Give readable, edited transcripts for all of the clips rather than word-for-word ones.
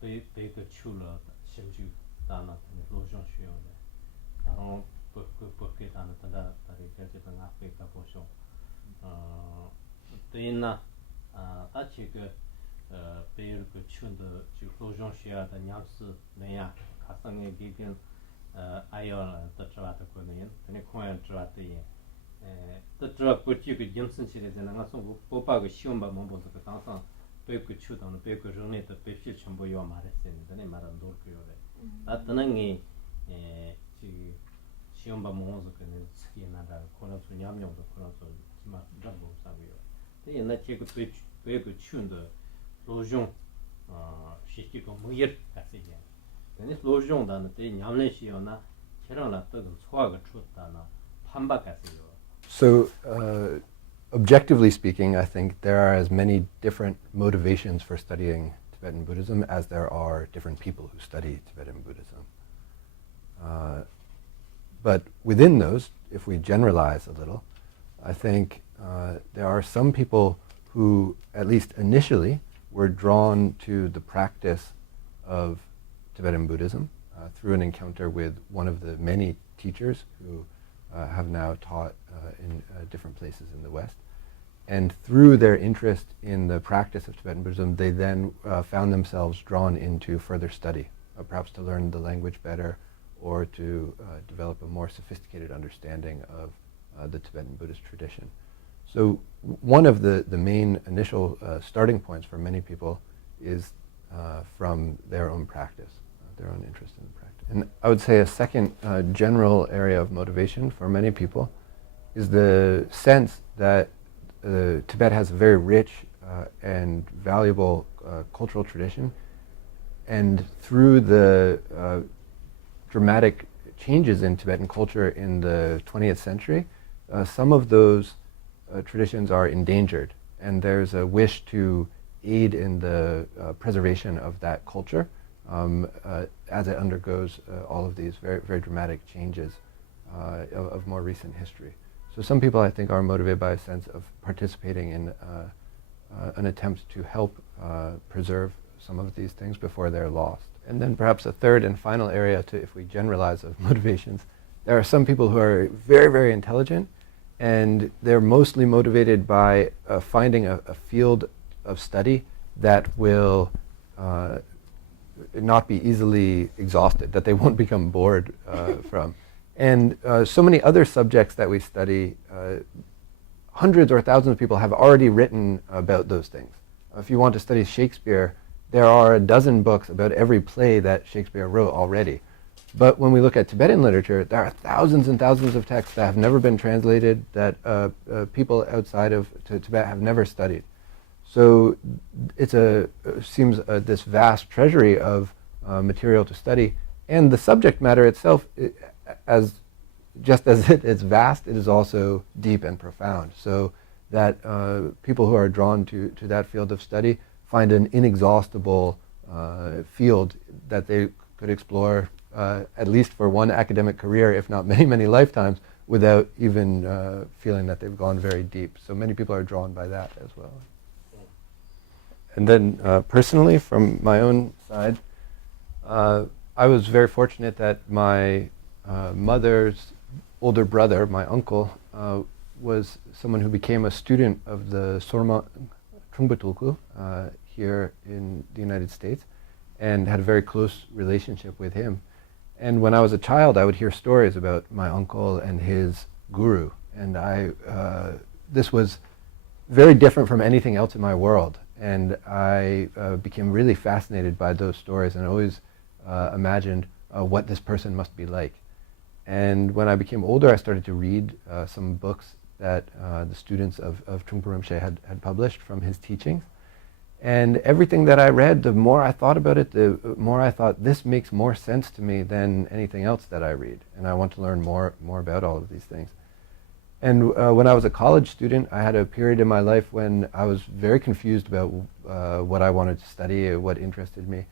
被个去了小就当了路上需要的，然后不给他的他的这个阿非个不少，对呢，他这个被个去的就路上需要的样子那样，他生的这边哎呀，得知道的可能，你看知道的也。得知道过去个人生起来在那个生活不把个想法蒙不这个当上，被个去当了被个人类的被非全部要马来西亚的那马来多个要的，那等那你这想法蒙这个呢，自己那个可能说两秒的可能说起码两步三个月，对那这个被个去的路上是这个没有还是一样，但是路上的呢对两人需要呢，这样了这个错个出的呢，判吧还是有。So, objectively speaking, I think there are as many different motivations for studying Tibetan Buddhism as there are different people who study Tibetan Buddhism. But within those, if we generalize a little, I think there are some people who, at least initially, were drawn to the practice of Tibetan Buddhism through an encounter with one of the many teachers who have now taught in different places in the West. And through their interest in the practice of Tibetan Buddhism, they then found themselves drawn into further study, perhaps to learn the language better or to develop a more sophisticated understanding of the Tibetan Buddhist tradition. So one of the main initial starting points for many people is from their own practice, their own interest in the practice. And I would say a second general area of motivation for many people is the sense that Tibet has a very rich and valuable cultural tradition, and through the dramatic changes in Tibetan culture in the 20th century, some of those traditions are endangered, and there's a wish to aid in the preservation of that culture as it undergoes all of these very, very dramatic changes of more recent history. So some people, I think, are motivated by a sense of participating in an attempt to help preserve some of these things before they're lost. And then perhaps a third and final area to, if we generalize, of motivations, there are some people who are very, very intelligent, and they're mostly motivated by finding a field of study that will not be easily exhausted, that they won't become bored from. And so many other subjects that we study, hundreds or thousands of people have already written about those things. If you want to study Shakespeare, there are a dozen books about every play that Shakespeare wrote already. But when we look at Tibetan literature, there are thousands and thousands of texts that have never been translated, that people outside of Tibet have never studied. So it's seems this vast treasury of material to study, and the subject matter itself, just as it is vast, it is also deep and profound. So that people who are drawn to that field of study find an inexhaustible field that they could explore at least for one academic career, if not many, many lifetimes, without even feeling that they've gone very deep. So many people are drawn by that as well. And then personally, from my own side, I was very fortunate that my mother's older brother, my uncle, was someone who became a student of the Sorma Trungpa here in the United States, and had a very close relationship with him. And when I was a child, I would hear stories about my uncle and his guru, and this was very different from anything else in my world. And I became really fascinated by those stories, and always imagined what this person must be like. And when I became older, I started to read some books that the students of Trungpa Rinpoche had published from his teachings. And everything that I read, the more I thought about it, the more I thought, this makes more sense to me than anything else that I read. And I want to learn more about all of these things. And when I was a college student, I had a period in my life when I was very confused about what I wanted to study, what interested me.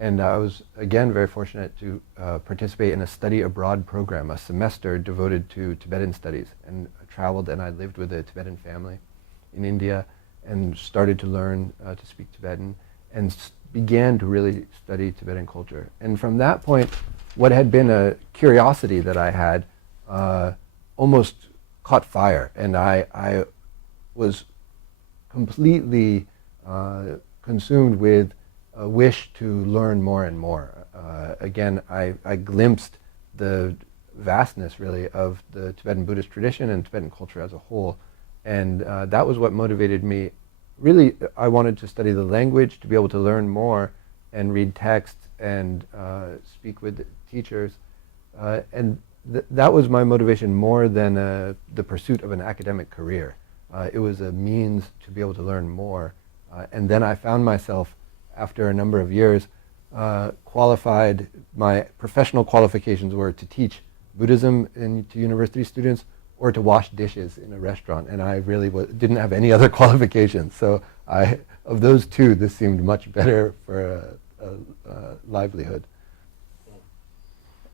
And I was, again, very fortunate to participate in a study abroad program, a semester devoted to Tibetan studies. And I traveled and I lived with a Tibetan family in India and started to learn to speak Tibetan. And began to really study Tibetan culture. And from that point, what had been a curiosity that I had almost caught fire, and I was completely consumed with a wish to learn more and more. Again, I glimpsed the vastness, really, of the Tibetan Buddhist tradition and Tibetan culture as a whole. And that was what motivated me. Really, I wanted to study the language, to be able to learn more and read texts and speak with teachers. And that was my motivation more than the pursuit of an academic career. It was a means to be able to learn more. And then I found myself, after a number of years, qualified. My professional qualifications were to teach Buddhism to university students or to wash dishes in a restaurant, and I really didn't have any other qualifications. So of those two, this seemed much better for a livelihood.